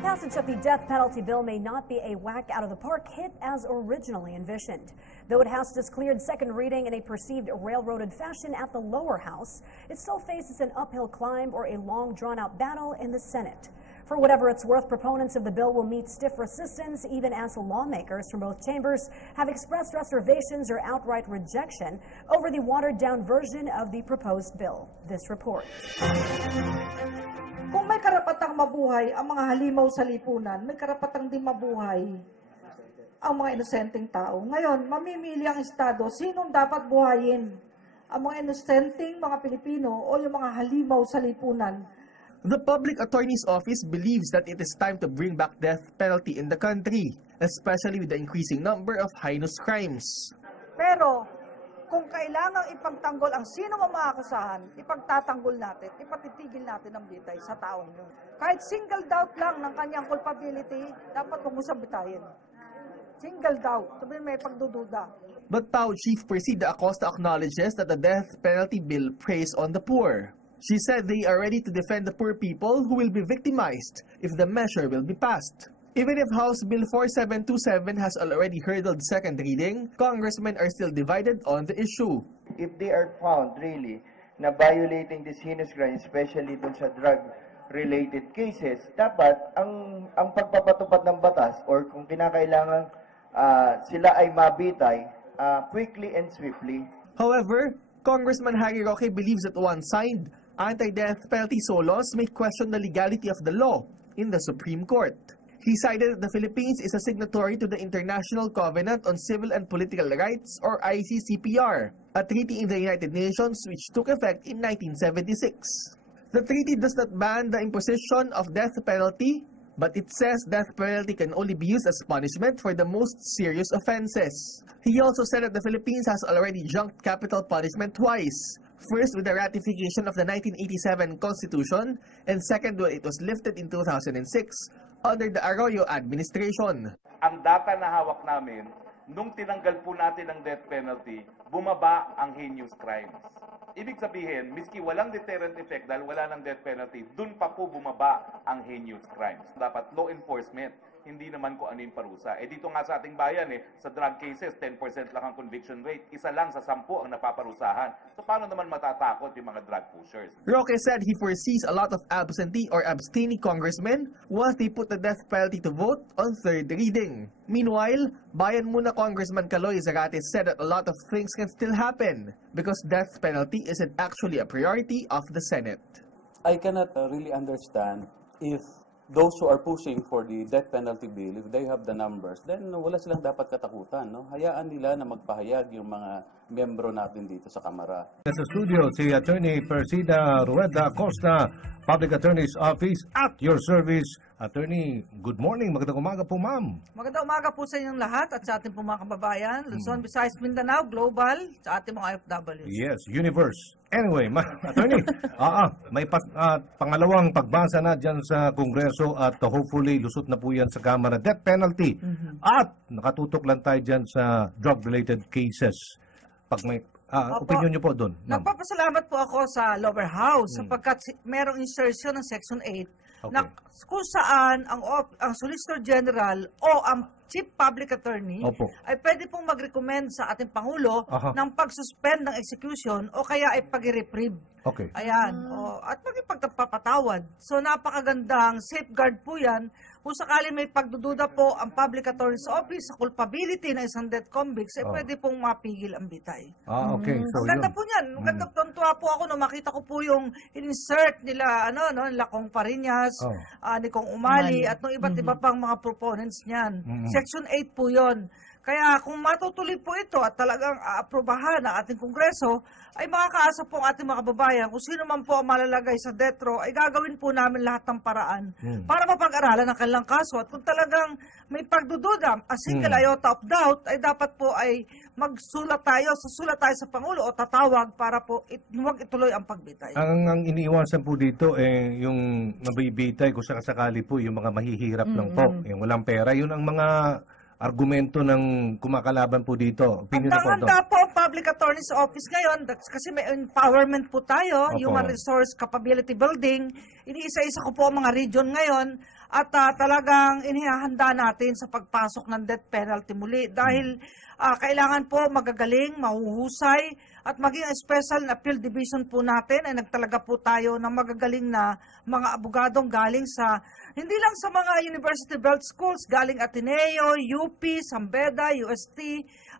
The passage of the death penalty bill may not be a whack out of the park hit as originally envisioned. Though it has just cleared second reading in a perceived railroaded fashion at the lower house, it still faces an uphill climb or a long drawn-out battle in the Senate. For whatever it's worth, proponents of the bill will meet stiff resistance, even as lawmakers from both chambers have expressed reservations or outright rejection over the watered-down version of the proposed bill. This report. Kung may karapatang mabuhay ang mga halimaw sa lipunan, may karapatang din mabuhay ang mga inosenteng tao. Ngayon, mamimili ang Estado sinong dapat buhayin, ang mga inosenteng mga Pilipino o yung mga halimaw sa lipunan. The Public Attorney's Office believes that it is time to bring back death penalty in the country, especially with the increasing number of heinous crimes. Pero, kung kailangang ipagtanggol ang sino mang maakusahan, ipagtatanggol natin, ipatitigil natin ang bitay sa taong yun. Kahit single doubt lang ng kanyang culpability, dapat huwag mo siyang bitayin. Single doubt, sabihin may pagdududa. But Tao Chief Presida Acosta acknowledges that the death penalty bill preys on the poor. She said they are ready to defend the poor people who will be victimized if the measure will be passed. Even if House Bill 4727 has already hurdled second reading, congressmen are still divided on the issue. If they are found really na violating this heinous crime, especially dun sa drug-related cases, dapat ang pagpapatupad ng batas or kung kinakailangan sila ay mabitay quickly and swiftly. However, Congressman Harry Roque believes that once signed, anti-death penalty laws may question the legality of the law in the Supreme Court. He cited that the Philippines is a signatory to the International Covenant on Civil and Political Rights, or ICCPR, a treaty in the United Nations which took effect in 1976. The treaty does not ban the imposition of death penalty, but it says death penalty can only be used as punishment for the most serious offenses. He also said that the Philippines has already junked capital punishment twice. First with the ratification of the 1987 Constitution, and second when it was lifted in 2006 under the Arroyo administration. Ang data na hawak namin, nung tinanggal po natin ang death penalty, bumaba ang heinous crimes. Ibig sabihin, miski walang deterrent effect dahil wala ng death penalty, dun pa po bumaba ang heinous crimes. Dapat law enforcement, hindi naman kung ano yung parusa. Dito nga sa ating bayan, sa drug cases, 10% lang ang conviction rate. Isa lang sa 10 ang napaparusahan. So paano naman matatakot yung mga drug pushers? Roque said he foresees a lot of absentee or abstaining congressmen once they put the death penalty to vote on third reading. Meanwhile, Bayan Muna Congressman Caloy Zarate said that a lot of things can still happen because death penalty isn't actually a priority of the Senate. I cannot really understand if those who are pushing for the death penalty bill, if they have the numbers, then wala silang dapat katakutan. No? Hayaan nila na magpahayag yung mga membro natin dito sa Kamara. Sa studio, si Attorney Presida Rueda Acosta, Public Attorney's Office, at your service. Attorney, good morning. Magandang umaga po, ma'am. Magandang umaga po sa inyong lahat at sa ating po mga kababayan, Luzon, Visayas, Mindanao, Global, sa ating mga FWs. Yes, universe. Anyway, Attorney, may pangalawang pagbasa na dyan sa Kongreso at hopefully lusot na po yan sa Kamara. Death penalty. At nakatutok lang tayo dyan sa drug-related cases. Pag may opinion niyo po doon, ma'am. Nagpapasalamat po ako sa lower house sapagkat merong insertion ng Section 8 na kung saan ang Solicitor General o ang Chief Public Attorney ay pwede pong mag-recommend sa ating Pangulo ng pag-suspend ng execution o kaya ay pag-reprieve. Okay. Ayan. At magpagpapatawad. So napakagandang safeguard po yan. Kung sakali may pagdududa po ang Public Attorney's Office sa culpability ng isang death convicts, pwede pong mapigil ang bitay. Okay. So, ganda po yan. Ganda, tuntua po ako nung makita ko po yung insert nila, nila Kong Pariñas, ni Kong Umali, at nung iba't iba pang mga proponents niyan. Section 8 po yon. Kaya kung matutuloy po ito at talagang aprobahan ng ating Kongreso, ay makakaasa po ang ating mga kababayan kung sino man po ang malalagay sa death row, ay gagawin po namin lahat ng paraan para mapag-aralan ang kanilang kaso. At kung talagang may pagdududa, a single iota of doubt, ay dapat po ay magsulat tayo, susulat tayo sa Pangulo o tatawag para po huwag ituloy ang pagbitay. Ang iniiwasan po dito, yung mabibitay kung sakasakali po, yung mga mahihirap lang po, yung walang pera, yun ang mga argumento ng kumakalaban po dito. Handa po ang Public Attorney's Office ngayon kasi may empowerment po tayo, human resource capability building. Iniisa-isa ko po ang mga region ngayon at talagang inihahanda natin sa pagpasok ng death penalty muli dahil kailangan po magagaling, mahuhusay at maging ang Special Appeal Division po natin ay nagtalaga po tayo ng magagaling na mga abogadong galing sa hindi lang sa mga University Belt Schools, galing Ateneo, UP, Sambeda, UST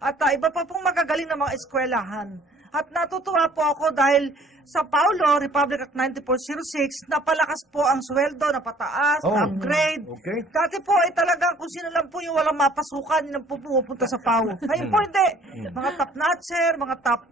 at iba pa pong magagaling na mga eskwelahan. At natutuwa po ako dahil sa Paulo, Republic Act 9406, napalakas po ang sweldo, napataas, na-upgrade. Okay. Dati po ay talagang kung sino lang po yung walang mapasukan, yun ang po pumupunta sa PAO. Ngayon po hindi. Mga top notcher, mga top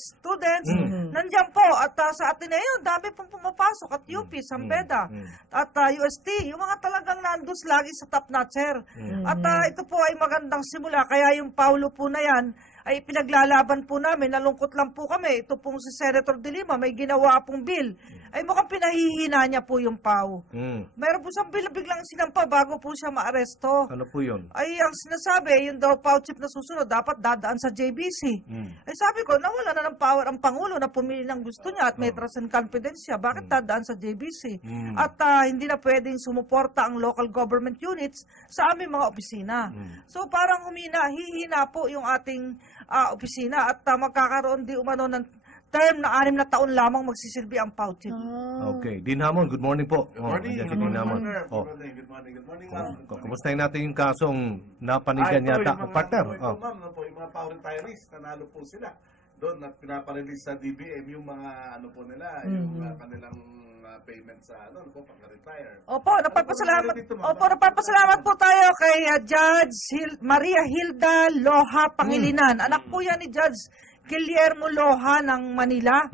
students, nandiyan po. At sa Ateneo, dami pong pumapasok. At UP, Sambeda, at UST, yung mga talagang nandus lagi sa top notcher. At ito po ay magandang simula. Kaya yung Paulo po na yan, ay pinaglalaban po namin, nalungkot lang po kami. Ito pong si Senator De Lima, may ginawa pong bill. Ay mukhang pinahihina niya po yung PAO. Meron po siyang bill na biglang sinampa bago po siya maaresto. Ano po yun? Ay ang sinasabi, yung daw PAO chief na susunod, dapat dadaan sa JBC. Ay sabi ko, nawala na ng power ang Pangulo na pumili ng gusto niya at may trust and confidence siya. Bakit dadaan sa JBC? At hindi na pwedeng sumuporta ang local government units sa aming mga opisina. So parang hihina po yung ating opisina at magkakaroon di umano ng term na 6 na taon lamang magsisilbi ang PAO chief. Okay. Dean Hamon, good morning po. Good morning. Ayan si Good Dean morning, Hamon. sir. Oh. Good morning, ma'am. Kumustahin natin yung kasong napanigan yata. Partner. Ito, ma'am, yung mga power retirees, nanalo po sila. Doon, at pinaparelease sa DBM yung mga, ano po nila, yung kanilang payment sa, pagka-retire. Opo, napapasalamat po tayo kay Judge Maria Hilda Loha Pangilinan. Anak po yan ni Judge Guillermo Loha ng Manila.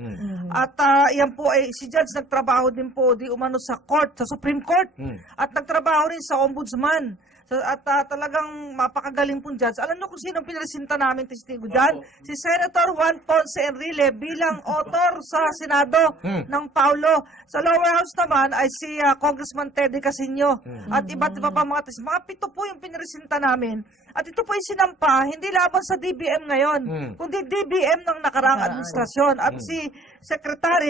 At yan po ay si Judge nagtrabaho din po di umano sa court, sa Supreme Court. At nagtrabaho rin sa Ombudsman. At talagang mapakagaling pong judge. Alam niyo kung sino pinaresinta namin testigo dyan? Si Senator Juan Ponce Enrile bilang author sa Senado ng Paulo. Sa lower house naman ay si Congressman Teddy Casino. At iba't iba pa mga testigo. Mga 7 po yung pinaresinta namin. At ito po ay sinampa, hindi laban sa DBM ngayon, kundi DBM ng nakaraang administrasyon. At si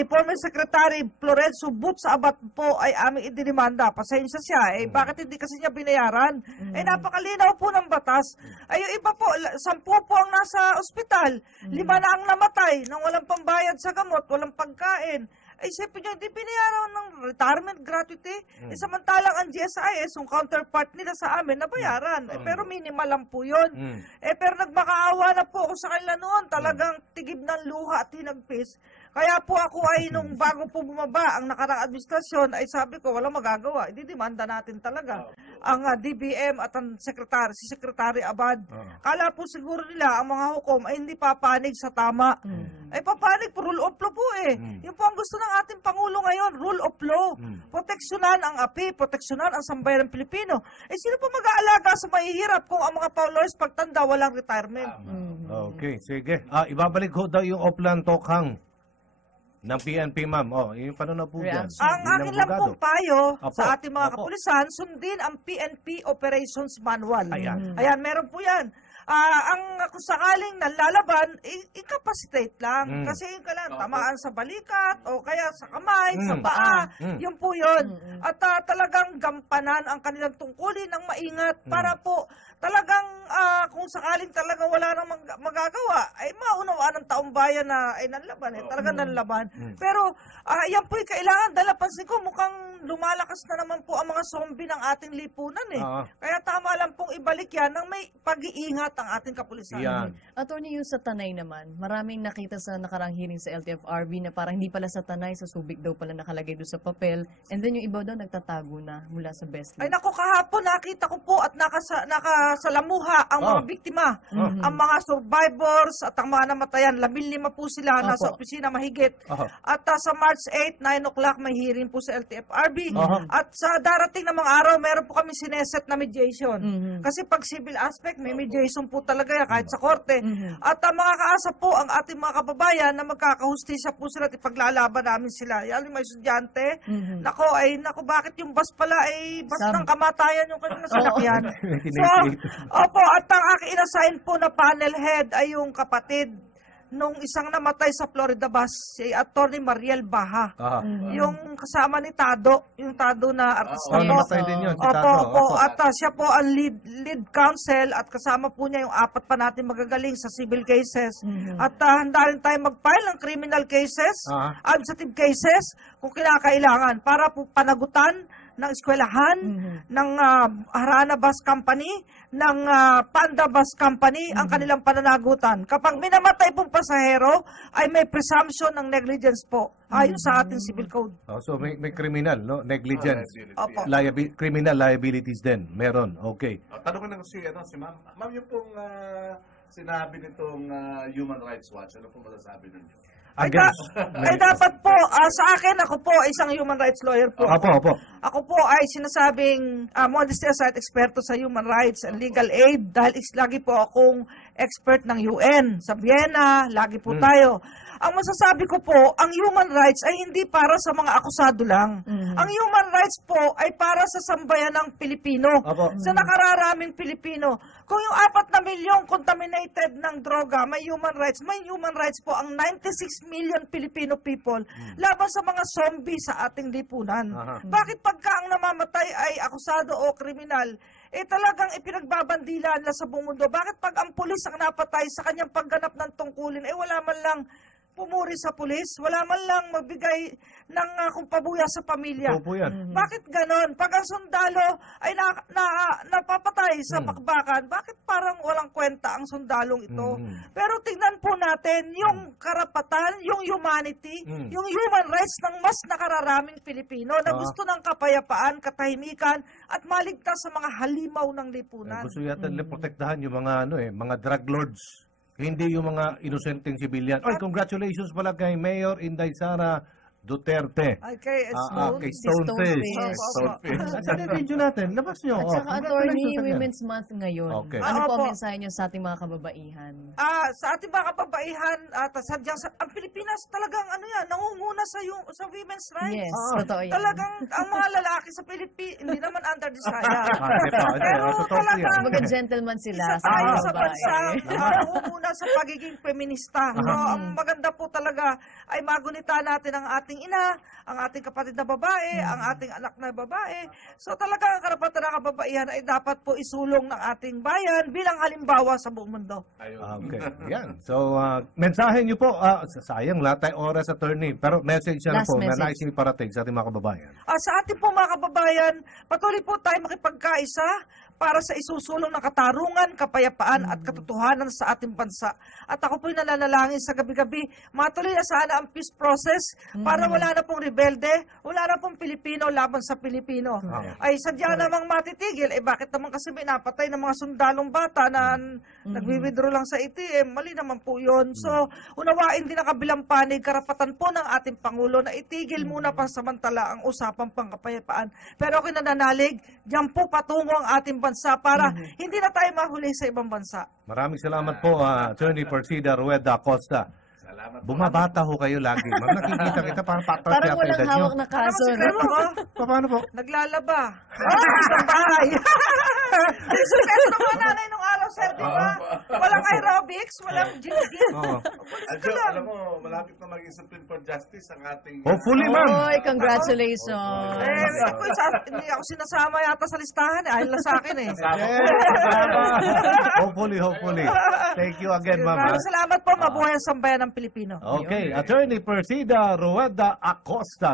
former Secretary Florencio Boots Abad po ay aming idinimanda. Pasensya siya. Bakit hindi kasi niya binayaran? Napakalinaw po ng batas. Ay, yung iba po, 10 po ang nasa ospital. 5 na ang namatay nang walang pambayad sa gamot, walang pagkain. Ay, siyempre nyo, hindi binayaran ng retirement gratuity. Samantalang ang GSIS, yung counterpart nila sa amin, nabayaran. Pero minimal lang po yun. Pero nagmakaawa na po ako sa kanila noon. Talagang tigib ng luha at hinagpis. Kaya po ako ay nung bago po bumaba ang nakaraang administrasyon, ay sabi ko, walang magagawa. Ididimanda natin talaga ang DBM at ang si Secretary Abad. Kala po siguro nila ang mga hukom ay hindi papanig sa tama. Ay papanig po, rule of law po Yung po ang gusto ng ating Pangulo ngayon, rule of law. Proteksyonan ang API, proteksyonan ang sambayanang Pilipino. Sino pa mag-aalaga sa mahihirap kung ang mga lawyers pagtanda walang retirement? Okay, sige. Ibabalik ko daw yung Oplan Tokhang ng PNP, ma'am. Yung paano na po dyan? Ang akin lang pong payo sa ating mga Opo. kapulisan, sundin ang PNP Operations Manual. Ayan. Meron po yan. Kung sakaling nalalaban, incapacitate lang. Kasi yung kailangan tamaan sa balikat o kaya sa kamay, sa paa. Yun po yun. At talagang gampanan ang kanilang tungkulin ng maingat para po talagang kung sakaling talagang wala nang magagawa, ay maunawaan ng taong bayan na ay nanlaban. Talagang nanlaban. Pero yan po kailangan, dahil napansin ko mukhang lumalakas na naman po ang mga zombie ng ating lipunan Kaya tama lang pong ibalik yan ng may pag-iingat ang ating kapulisan. Yan. Attorney, yung sa Tanay naman, maraming nakita sa nakarang hearing sa LTFRB na parang hindi pala sa Tanay, sa Subic daw pala nakalagay doon sa papel. And then yung iba daw nagtatago na mula sa best Ay list. naku, kahapon nakita ko po at nakasalamuha ang mga biktima. Ang mga survivors at ang mga namatayan. 15 po sila nasa opisina mahigit. At sa March 8, 9 o'clock may hearing po sa LTFRB. At sa darating na mga araw, meron po kami sineset na mediation. Kasi pag civil aspect, may mediation po talaga yan kahit sa korte. At mga kaasa po ang ating mga kababayan na magkakahustisya po sila at ipaglalaban namin sila. Yan yung may estudyante. Nako, bakit yung bus pala ay bus ng kamatayan yung kanilang sinakyan. So, at ang aking inassign po na panel head ay yung kapatid nung isang namatay sa Florida bus, si Atty. Mariel Baha. Yung kasama ni Tado, yung Tado na artista. Namatay din yun, si Opo, Tato. opo. At siya po ang lead counsel at kasama po niya yung 4 pa natin magagaling sa civil cases. At handa rin tayo mag-file ng criminal cases, administrative cases, kung kinakailangan, para po panagutan ng eskwelahan, ng Harana Bus Company, ng Panda Bus Company, ang kanilang pananagutan. Kapag minamatay pong pasahero, ay may presumption ng negligence po, ayon sa ating civil code. So may criminal, no? Negligence. Opo. Criminal liabilities din. Meron. Okay. Tanungin lang si Ma'am. Ma'am, yung pong sinabi nitong Human Rights Watch, ano pong masasabi ninyo? Ay dapat po, sa akin, ako po, isang human rights lawyer po. Opo. Ako po ay sinasabing modesty aside, eksperto sa human rights and legal aid dahil lagi po akong expert ng UN. Sa Vienna, lagi po tayo. Ang masasabi ko po, ang human rights ay hindi para sa mga akusado lang. Ang human rights po ay para sa sambayan ng Pilipino, sa nakararaming Pilipino. Kung yung 4 na milyong contaminated ng droga, may human rights po ang 96 million Filipino people laban sa mga zombie sa ating lipunan. Bakit pagka ang namamatay ay akusado o kriminal, talagang ipinagbabandila nila sa buong mundo? Bakit pag ang pulis ang napatay sa kanyang pagganap ng tungkulin, wala man lang pumuri sa pulis, wala man lang magbigay ng kumpabuya sa pamilya. Bakit ganon? Pag ang sundalo ay napapatay sa bakbakan, bakit parang walang kwenta ang sundalong ito? Pero tingnan po natin yung karapatan, yung humanity, yung human rights ng mas nakararaming Pilipino na gusto ng kapayapaan, katahimikan, at maligtas sa mga halimaw ng lipunan. Gusto yata nila protektahan yung mga mga drug lords. Hindi yung mga inosenteng sibilyan. Ay, congratulations pala kay Mayor Inday Sara Duterte. Ay, kay Stonefish. Saan yung video natin? Labas nyo. At saka, Attorney, Women's Month ngayon. Okay. Ano po ang mensahe niyo sa ating mga kababaihan? Sa ating mga kababaihan, ang Pilipinas talagang nangunguna sa women's rights. Yes, totoo yan. Talagang ang mga lalaki sa Pilipinas, hindi naman under desire. Pero talagang mga gentleman sila isa sa tayo mga sa bansa, babae. nangunguna sa pagiging feminista. So, ang maganda po talaga ay magunita natin ang ating ina, ang ating kapatid na babae, ang ating anak na babae. So talaga ang karapatan ng kababaihan ay dapat po isulong ng ating bayan bilang halimbawa sa buong mundo. Okay. Yan. So, mensahe niyo po, sayang lahat tayo oras, Attorney, pero message na po na nais niyo iparating sa ating mga kababayan. Sa ating po mga kababayan, patuloy po tayo makipagkaisa para sa isusulong ng katarungan, kapayapaan at katotohanan sa ating bansa. At ako po'y nananalangin sa gabi-gabi, matuloy na sana ang peace process para wala na pong rebelde, wala na pong Pilipino laban sa Pilipino. Ay sadya namang matitigil, bakit naman kasi may napatay ng mga sundalong bata na nagwi-withdraw lang sa ATM, mali naman po yun. So, unawain din ang kabilang panig, karapatan po ng ating Pangulo na itigil muna pansamantala ang usapang pangkapayapaan. Pero ako'y nananalig, diyan po patungo ang ating bansa para hindi na tayo mahuli sa ibang bansa. Maraming salamat po, Attorney Persida Rueda Acosta. Bumabata ho kayo lagi. Nakikita kita parang patras parang walang hawak na kaso. Paano po? Naglalaba. Sa bahay. Success naman nanay nung araw, sir, di ba? Walang aerobics, walang gym. Alam mo, malapit na maging Supreme Court Justice ang ating... Hopefully, ma'am. Oy, congratulations. Hindi ako sinasama yata sa listahan. Ayaw lang sa akin eh. Hopefully. Thank you again, ma'am. Maraming salamat po. Mabuhay ang sambayan ng Pilipino. Okay, Attorney Persida Rueda Acosta.